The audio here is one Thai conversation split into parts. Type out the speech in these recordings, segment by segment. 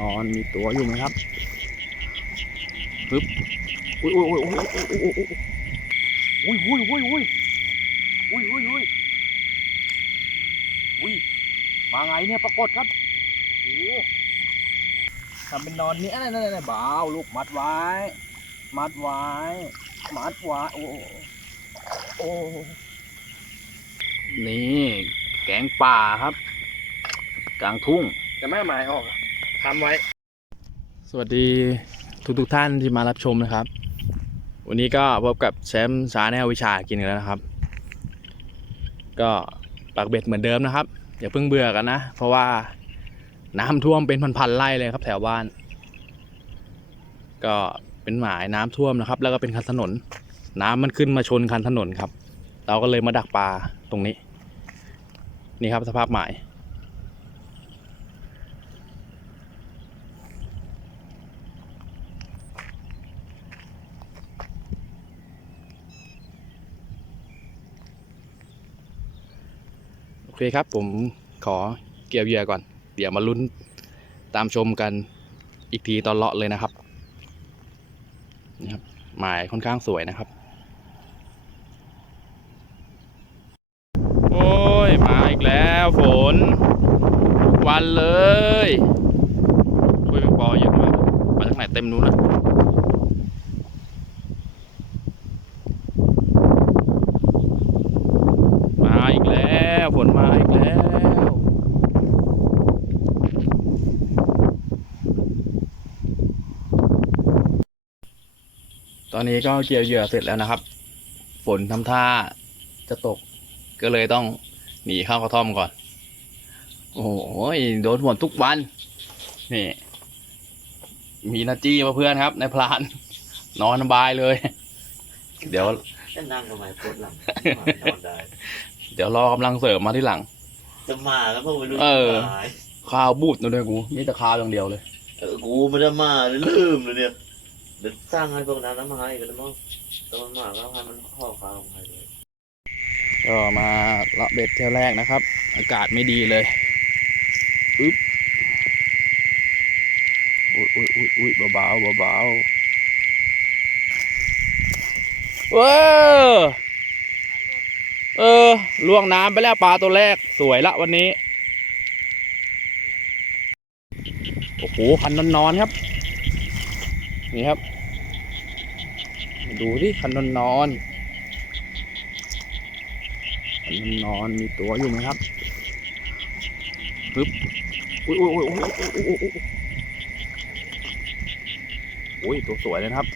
นอนมีตัวอยู่ไหมครับปึ๊บอุ้ยอุ้ยอุ้ยอุ้ยอุ้ยอุ้ยอุ้ยอุ้ยอุ้ยอุ้ยอุ้ยอุ้ยอุ้ยมาไงเนี่ยปรากฏครับโอ้โหทำเป็นนอนเนี้ยนั่นนั่นเบาลูกมัดไว้ มัดไว้ มัดไว้โอ้โหโอ้นี่แกงป่าครับ กลางทุ่งจะไม่หมายออก ทำไว้ สวัสดีทุกทุกๆท่านที่มารับชมนะครับ วันนี้ก็พบกับแชมป์สาแนววิชากินกันแล้วนะครับ ก็ปักเบ็ดเหมือนเดิมนะครับ อย่าเพิ่งเบื่อกันนะ เพราะว่าน้ำท่วมเป็นพันๆไร่เลยครับแถวบ้าน ก็เป็นหมายน้ำท่วมนะครับ แล้วก็เป็นคันถนน น้ำมันขึ้นมาชนคันถนนครับ เราก็เลยมาดักปลาตรงนี้ นี่ครับสภาพหมาย เคครับผมขอเกี่ยวเหยื่อก่อน เดี๋ยวมาลุ้นตามชมกันอีกทีตอนเลาะเลยนะครับนี่ครับ หมายค่อนข้างสวยนะครับ โอ้ย มาอีกแล้วฝนทุกวันเลยโอ้ยแมงปอเยอะมากมาจากไหนเต็มนู้นนะมาอีกแล้วฝนมาอีกแล้ว ต อนนี้ก็เกี่ยวเหยื่อเสร็จแล้วนะครับ ฝนทำท่าจะตก ก็เลยต้องหนีเข้ากระท่อมก่อน โอ้โหโดนฝนทุกวัน นี่ มีนาจี้มาเพื่อนครับ ในพลาน นอนสบายเลย เดี๋ยวจะนั่งทำไมปวดหลังนอนได้เดี๋ยวรอกำลังเสริมมาที่หลัง จะมาแล้วพวกวัยรุ่นเออหายข้าวบูดนะด้วยกูมีแต่ข้าวอย่างเดียวเลย เออกูไม่ได้มาเลยลืมเลยเนี่ย เดี๋ยวสร้างให้พวกนั้นแล้วมาให้กันมั้งตอนมันมาก็ให้มันข้อความให้เลยก็มาเลาะเบ็ดเที่ยวแรกนะครับ อากาศไม่ดีเลยอึ๊บอุ้ยอุ้ยอุ้ยอุ้ยเบาๆเบาๆเว้อเออล่วงน้ำไปแล้วปลาตัวแรกสวยละวันนี้โอ้โหคันนอนๆครับ นี่ครับ ดูดิคันนอนนอนคันนอนนอนมีตัวอยู่ไหมครับปึ๊บอุ้ยอุ้ยอุ้ยอุ้ยอุ้ยอุ้ยตัวสวยเลยครับ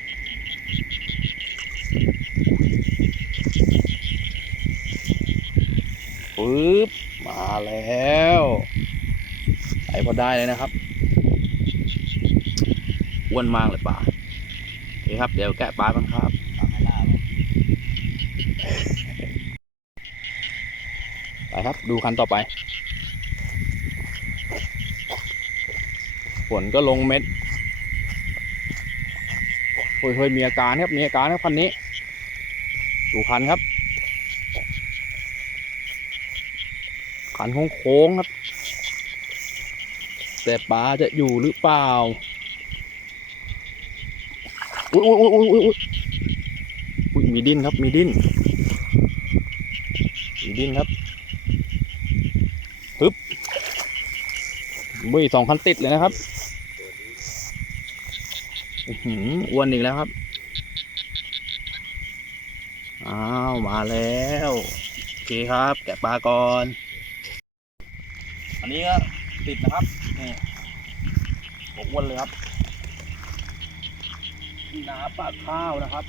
ปึ๊บมาแล้วไอพอได้เลยนะครับอ้วนมากเลยป่า นี่ครับ เดี๋ยวแกะปลากันครับไปครับ ดูคันต่อไป ฝนก็ลงเม็ดเฮ้ยมีอาการครับ มีอาการครับคันนี้ ดูคันครับ คันโค้งโค้งๆครับ แต่ปลาจะอยู่หรือเปล่า อุ้ยอุ้ยอุ้ยอุ้ยอุ้ยอุ้ยมีดิ้นครับ มีดิ้นมีดิ้นครับบุ้ยสองคันติดเลยนะครับอื้อหืออ้วนอีกแล้วครับ อ้าว มาแล้วโอเคครับ แกะปลาก่อน อันนี้ก็ติดนะครับ นี่บอกอ้วนเลยครับ น้าปลาข้าวนะครับ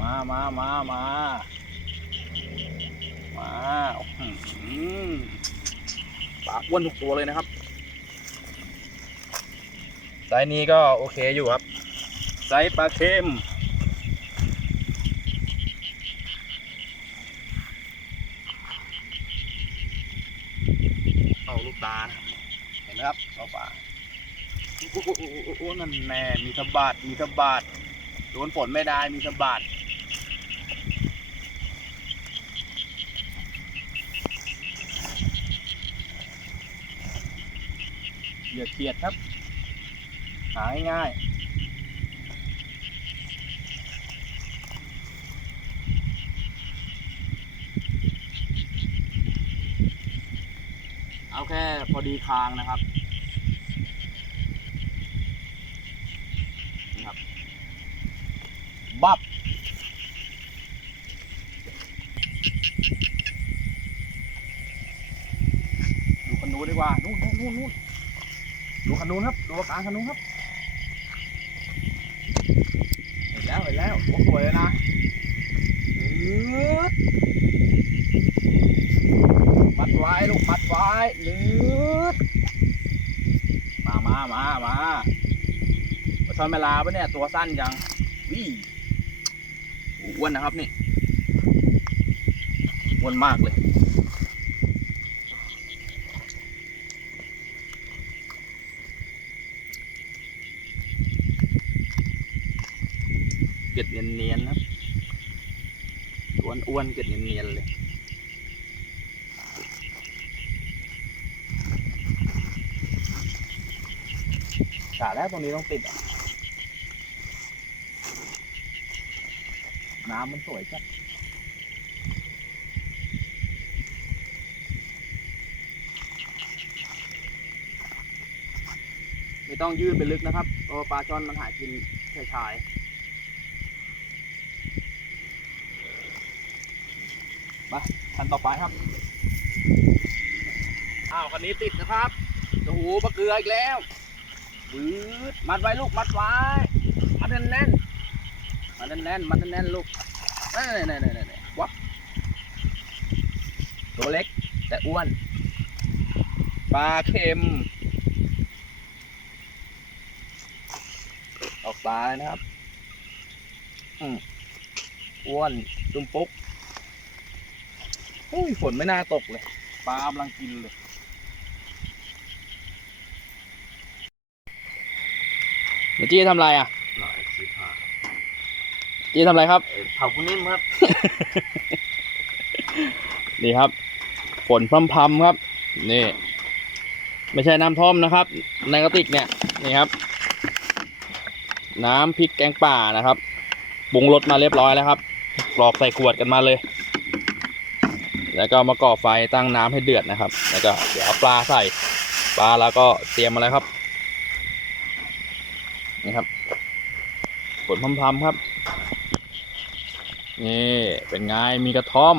มามามามามาอื้อหือปลาอ้วนทุกตัวเลยนะครับไซส์นี้ก็โอเคอยู่ครับไซส์ปลาเค็มเอาลูกตานะครับเห็นไหมครับเอาปลา โอ้โหนั่นแน่มีสะบาดมีสะบาดโดนฝนไม่ได้มีสะบาดเหยื่อเขียดครับ หาง่ายเอาแค่พอดีคางนะครับ นี่ครับ บับ ดีกว่านู่นนู่นนู่นนู่นดูคันนู้นครับ ดูอาการคันนู้นครับ เห็นแล้ว เห็นแล้วโอ้สวยเลยนะมัดไว้ลูก มัดไว้ยืดมา มา มา มาปลาช่อนเวลาปะเนี่ย ตัวสั้นจังวิ่อ้วนนะครับนี่อ้วนมากเลย เกล็ดเนียนๆนะครับอ้วนอ้วนๆเกล็ดเนียนๆเลยกะแล้วตรงนี้ต้องติดน้ำมันสวยจัดไม่ต้องยืดไปลึกนะครับเพราะปลาช่อนมันหากินชาย ๆคันต่อไปครับ อ้าวคันนี้ติดนะครับโอ้โหปลาเกลืออีกแล้ววืดมัดไว้ลูกมัดไว้มัดแน่นๆมัดแน่นๆมัดแน่นๆลูกนั่นๆๆๆๆวับตัวเล็ก แต่อ้วนปลาเค็ม ออกซ้ายนะครับอืมอ้วนจุ่มปุ๊ก อุ้ยฝนไม่น่าตกเลย ปลากำลังกินเลย เดี๋ยวจี้ทำอะไรอะหน่อยสิบห้าจี้ทำอะไรครับเอ่อเผาพวกนี้ครับนี่ครับ ฝนพรำๆครับ นี่ ไม่ใช่น้ำท่อมนะครับ ในกระติกเนี่ย นี่ครับ น้ำพริกแกงป่านะครับปรุงรสมาเรียบร้อยแล้วครับกรอกใส่ขวดกันมาเลย แล้วก็มาก่อไฟตั้งน้ำให้เดือดนะครับ แล้วก็เดี๋ยวเอาปลาใส่ปลาแล้วก็เตรียมมาแล้วครับนี่ครับฝนพรำๆครับ นี่เป็นไงมีกระท่อม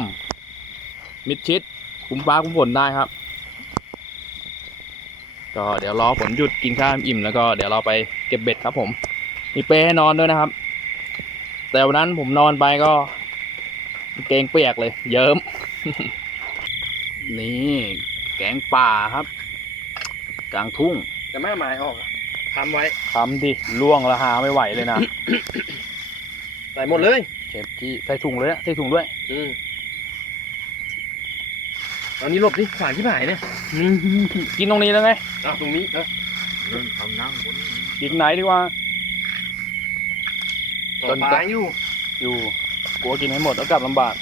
มิดชิด คุ้มฟ้าคุ้มฝนได้ครับ ก็เดี๋ยวรอฝนหยุดกินข้าวอิ่มแล้วก็เดี๋ยวเราไปเก็บเบ็ดครับผม มีเปรย์ให้นอนด้วยนะครับ แต่วันนั้นผมนอนไปก็เกงเปียกเลย เยิ้ม นี่แกงป่าครับ กลางทุ่งแต่แม่หมายออกอะทำไว้ ทำดิล่วงละหาไม่ไหวเลยนะ ใส่หมดเลย เชฟที่ใส่ถุงเลยนะใส่ถุงด้วย อืมตอนนี้หลบดิขวางที่หายเนี่ยกินตรงนี้แล้วไงอะตรงนี้เออเรื่องทำนั่งบนกินไหนดีกว่า ต่อปลาอยู่ อยู่กลัวกินให้หมดแล้วกลับลำบาก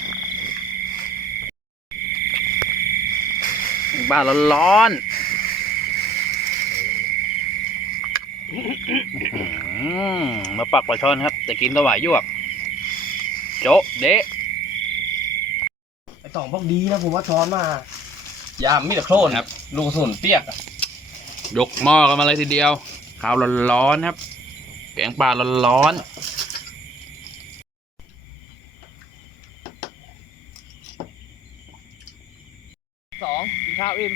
บ้านร้อนๆมาปักปลาช่อนครับ จะกินตะหวายยวก โจะเดะไอสองพวกดีนะผมว่าช้อนมา ยามมีแต่โคลนครับ ลูกสุนเปียกอะยกหม้อกันมาเลยทีเดียวข้าวร้อนๆครับ แกงปลาร้อนๆ สองกิน ข้าวอิ่ม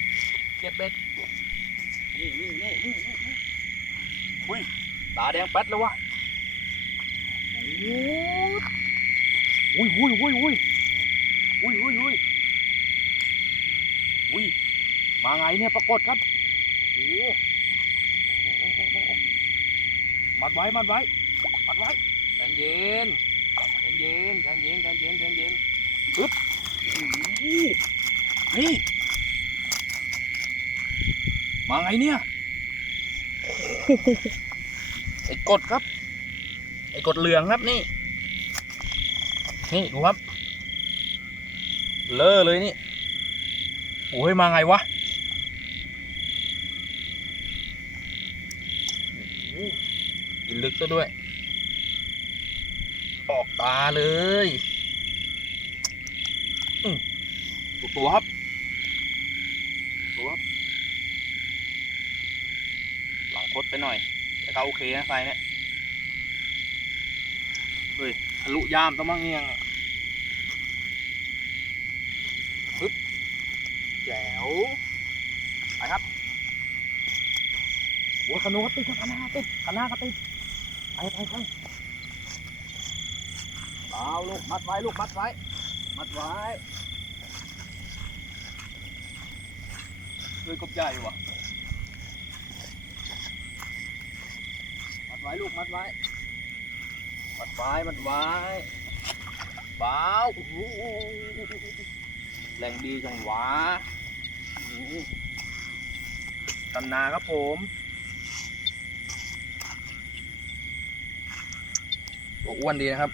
เก็บเบ็ด นี่นี่นี่นี่นี่นี่อุ้ยตาแดงแป๊ดเลยวะโอ้ยอุ้ยอุ้ยอุ้ยอุ้ยอุ้ยอุ้ยอุ้ยมาไงเนี่ยปรากฏครับโอ้โหโอ้โหโอ้โหโอ้โหมัดไว้มัดไว้มัดไว้ใจเย็นใจเย็นใจเย็นใจเย็นใจเย็นปึ๊บโอ้โหนี่ มาไงเนี่ยไอ้กดครับ ไอ้กดเหลืองครับนี่ นี่ดูครับ เลอะเลยนี่ โอ้ยมาไงวะกินลึกซะด้วย ออกตาเลยตัวครับ ตัวครับ หลัง คดไปหน่อย แต่ก็โอเคนะไซเนี่ยเฮ้ยทะลุย่ามต้องมั่งเงี้ยงปึ๊บแจ๋วไปครับหัวขนุนก็ติดขนาติดขนาก็ติดไปไปไปเอาลูกมัดไว้ลูกมัดไว้มัดไว้เลยกบใหญ่ว่ะ มัด ไว้ลูกมัดไว้ มัดไว้ มัดไว้เบาโอ้โหแรงดีจังหวะตำนาครับผมตัวอ้วนดีนะครับ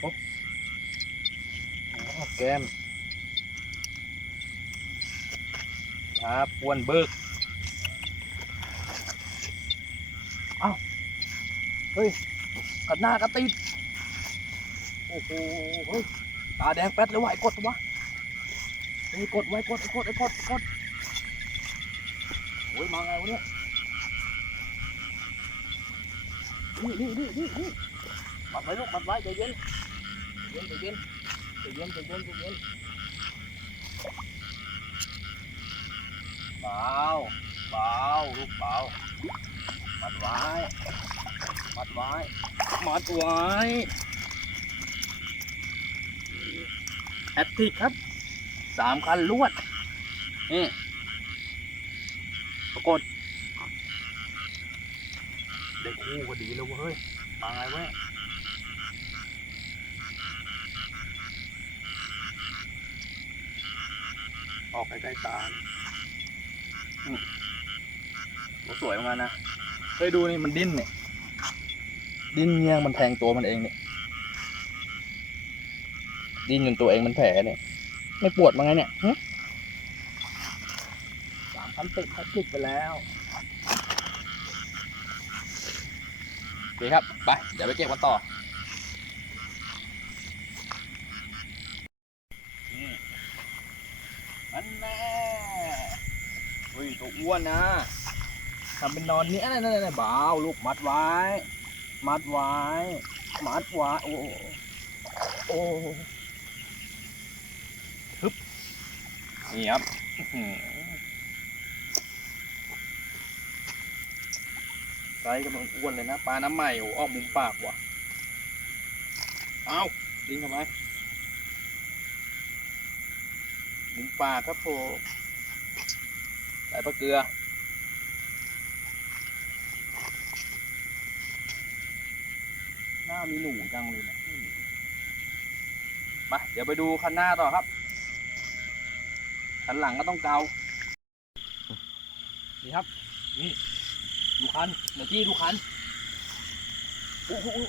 โอ้โหแก้ม ครับอ้วนเบิก ฮ้ยกัดหน้ากระติดโอ้โหเฮ้ยตาแดงแป๊ดเลยว่ะไอ้กดวะไอ้กดไว้กดไอ้กดไอ้กดไอ้กดโอ้ยมาไงวะเนี่ยนี่นี่นี่นี่นี่มัดไว้ลูกมัดไว้ใจเย็นใจเย็นใจเย็นใจเย็นใจเย็นใจเย็นเบาเบาลูกเบามัดไว้ มัดไว้ มัดไว้แอตติกครับสามคันลวด นี่ ปรากฏได้คู่ก็ดีแล้วเว้ย มาไงเว้ยออกใกล้ๆตาอืมสวยเหมือนกันนะเฮ้ยดูนี่มันดิ้นเนี่ย ดิ้นเงี้ยมันแทงตัวมันเองเนี่ยดิ้นจนตัวเองมันแผลเนี่ย ไม่ปวดมั้งไงเนี่ยสามพันติดพันติดไปแล้วโอเคครับ ไป เดี๋ยวไปเก็บกันต่อนี่อันแน่เฮ้ยตัวอ้วนนะทำเป็นนอนเนี้ยนั่นๆๆเบาลูกมัดไว้ มัดไว้ มัดไว้ โอ้ โอ้ฮึบนี่ครับไซส์กำลังอ้วนเลยนะ ปลาน้ำใหม่โอ้ออกมุมปากว่ะ เอาดิ้งเข้าไปมุมปากครับผมใส่ปลาเกลือามีหนูจังเลยเนะมาเดี๋ยวไปดูคันหน้าต่อครับ คันหลังก็ต้องเกา นี่ครับ นี่ ดูคันเดี๋ยวจี้ดูคันอุ้ยอุ้ย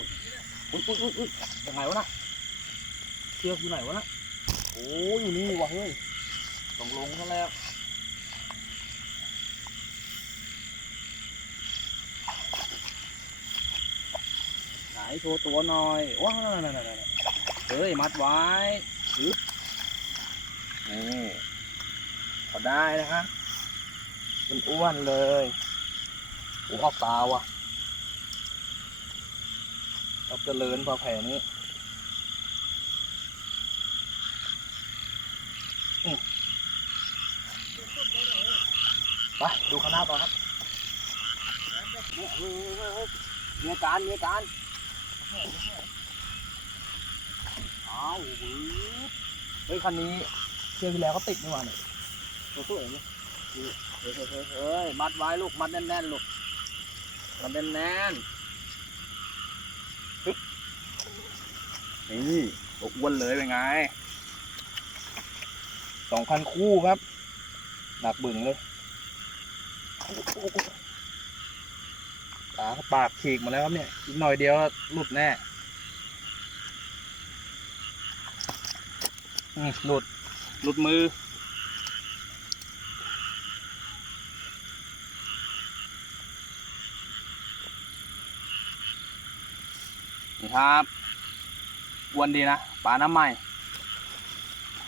อุ้ยอุ้ยอุ้ยอุ้ยยังไงวะนะเชือกอยู่ไหนวะนะโอ้ยอยู่นี่วะเฮ้ยต้องลงซะแล้ว ไหนโชว์ตัวหน่อย ว้าวนั่นนั่นเฮ้ย มัดไว้ปึ๊บนี่พอได้นะฮะมันอ้วนเลยโอ้ออกตาว่ะเราเจริญพอแผลนี้ไปดูข้างหน้าต่อครับมีการมีการ อ้าวเฮ้ยเฮ้ยคันนี้เที่ยวที่แล้วก็ติดนี่หว่าเนี่ยตัวสวยเฮ้ยเฮ้ยเฮ้ยเฮ้ยเฮ้ยมัดไว้ลูกมัดแน่นๆลูกมัดแน่นๆปึ๊บนี่ตัวอ้วนเลยเป็นไงสองพันคู่ครับ หนักบึ่งเลย ปากปากฉีกหมดแล้วครับเนี่ยอีกหน่อยเดียวหลุดแน่หลุดหลุดมือ นี่ครับวันดีนะปลาน้ำใหม่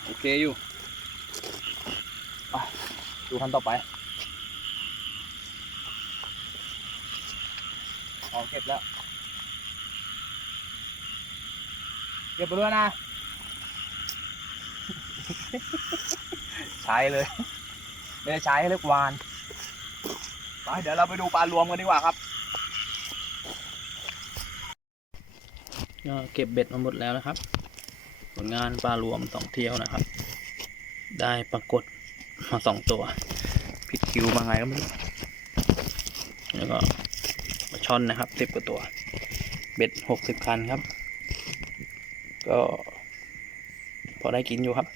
โอเคอยู่ ไป ดูขั้นต่อไป ออกเก็บแล้ว เก็บไปด้วยนะ ใช้เลย ไม่ได้ใช้ให้เล็กวานไปเดี๋ยวเราไปดูปลารวมกันดีกว่าครับก็เก็บเบ็ดมาหมดแล้วนะครับ ผลงานปลารวมสองเที่ยวนะครับ ได้ปรากฏมาสองตัว ผิดคิวมาไงก็ไม่รู้แล้วก็ปลา ช่อนนะครับสิบกว่าตัว เบ็ดหกสิบคันครับ ก็พอได้กินอยู่ครับ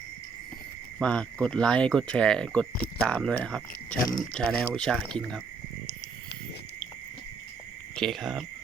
มากดไลค์กดแชร์กดติดตามด้วยนะครับแชมป์ชาแนลวิชากินครับ โอเคครับ